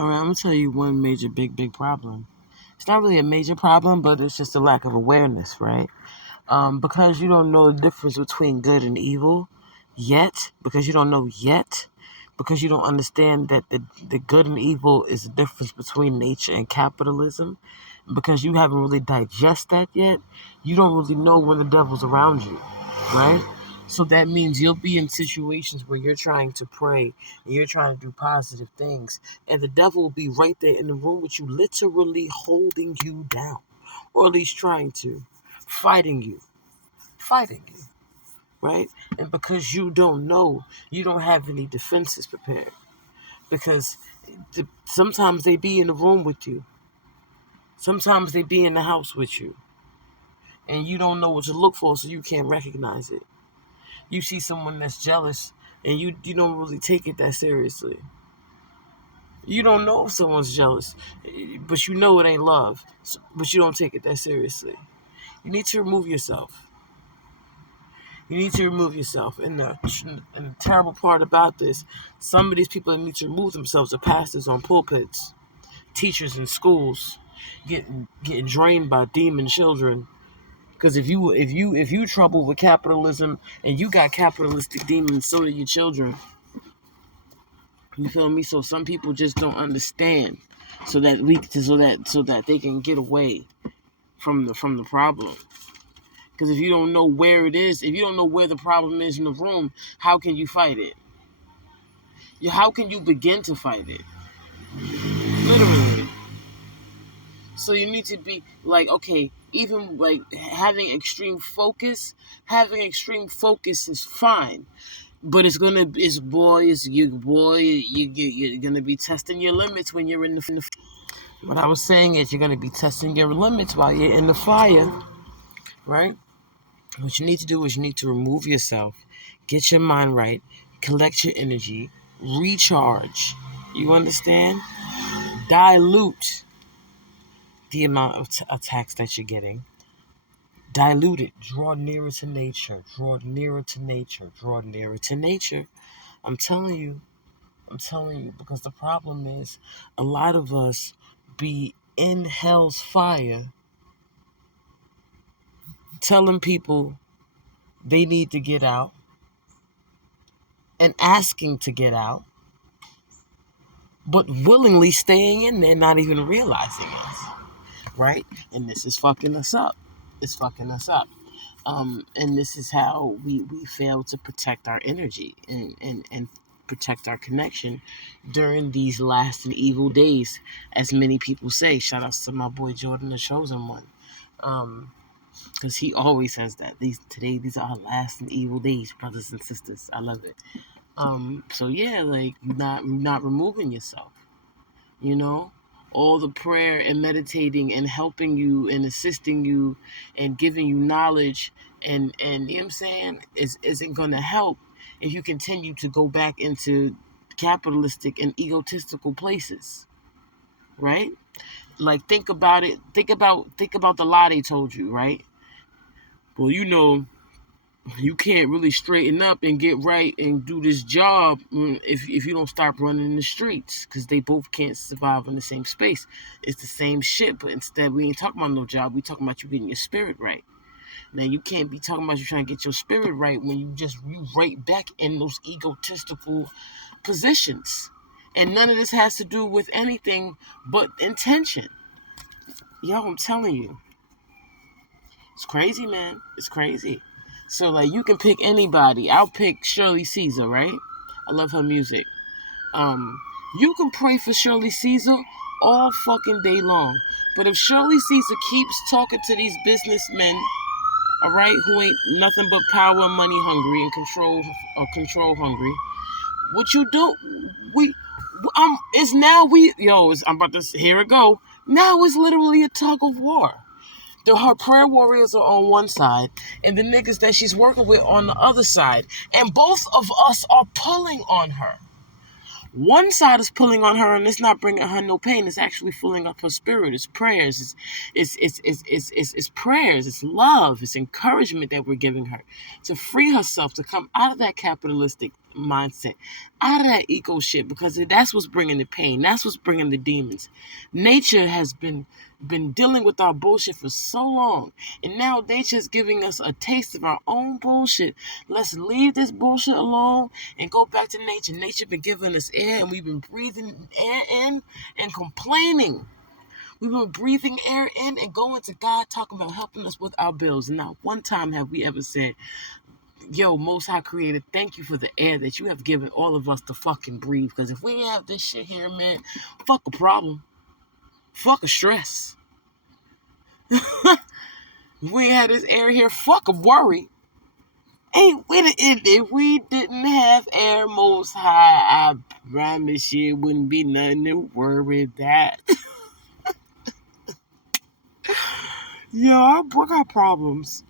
All right, I'm gonna tell you one major, big problem. It's not really a major problem, but it's just a lack of awareness, right? Because you don't know the difference between good and evil yet, because you don't know yet, because you don't understand that the good and evil is the difference between nature and capitalism, because you haven't really digested that yet, you don't really know when the devil's around you, right? So that means you'll be in situations where you're trying to pray and you're trying to do positive things, and the devil will be right there in the room with you, literally holding you down, or at least trying to, fighting you, fighting you, right? And because you don't know, you don't have any defenses prepared. Because sometimes they be in the room with you, sometimes they be in the house with you, and you don't know what to look for, so you can't recognize it. You see someone that's jealous, and you don't really take it that seriously. You don't know if someone's jealous, but you know it ain't love, but you don't take it that seriously. You need to remove yourself. You need to remove yourself. And the terrible part about this, some of these people that need to remove themselves are pastors on pulpits, teachers in schools, getting drained by demon children. Because if you trouble with capitalism and you got capitalistic demons, so do your children. You feel me? So some people just don't understand, so that they can get away from the problem. Because if you don't know where it is, if you don't know where the problem is in the room, how can you fight it? How can you begin to fight it? Literally. So you need to be like, okay, even like having extreme focus is fine. But you're gonna be testing your limits when you're in the. What I was saying is you're gonna be testing your limits while you're in the fire, right? What you need to do is you need to remove yourself, get your mind right, collect your energy, recharge. You understand? Dilute the amount of attacks that you're getting. Dilute it. Draw nearer to nature. Draw nearer to nature. Draw nearer to nature. I'm telling you. I'm telling you. Because the problem is a lot of us be in hell's fire telling people they need to get out and asking to get out, but willingly staying in there, not even realizing it, right? And this is fucking us up. It's fucking us up. And this is how we fail to protect our energy and protect our connection during these last and evil days, as many people say. Shout outs to my boy Jordan, the chosen one. Because he always says that these are our last and evil days, brothers and sisters. I love it. So yeah, like you're not removing yourself, you know? All the prayer and meditating and helping you and assisting you and giving you knowledge and you know what I'm saying isn't gonna help if you continue to go back into capitalistic and egotistical places, right? Like think about it, think about the lie they told you, right? Well, you can't really straighten up and get right and do this job if you don't stop running the streets, because they both can't survive in the same space. It's the same shit, but instead we ain't talking about no job. We talking about you getting your spirit right. Now you can't be talking about you trying to get your spirit right when you right back in those egotistical positions, and none of this has to do with anything but intention. Yo, I'm telling you. It's crazy, man. It's crazy. So like you can pick anybody. I'll pick Shirley Caesar, right? I love her music. Um, you can pray for Shirley Caesar all fucking day long. But if Shirley Caesar keeps talking to these businessmen, all right, who ain't nothing but power and money hungry and control hungry, what you do? We, it's now we yo. I'm about to here it go. Now it's literally a tug of war. Her prayer warriors are on one side, and the niggas that she's working with on the other side. And both of us are pulling on her. One side is pulling on her, and it's not bringing her no pain. It's actually filling up her spirit. It's prayers. It's prayers. It's love. It's encouragement that we're giving her to free herself, to come out of that capitalistic mindset, out of that ego shit, because that's what's bringing the pain. That's what's bringing the demons. Nature has been dealing with our bullshit for so long, and now nature's giving us a taste of our own bullshit. Let's leave this bullshit alone and go back to nature. Nature been giving us air, and we've been breathing air in and complaining. We've been breathing air in and going to God talking about helping us with our bills. And not one time have we ever said, yo, Most High Creator, thank you for the air that you have given all of us to fucking breathe. Because if we have this shit here, man, fuck a problem. Fuck a stress. If we had this air here, fuck a worry. If we didn't have air, Most High, I promise you it wouldn't be nothing to worry about. Yo, I got problems.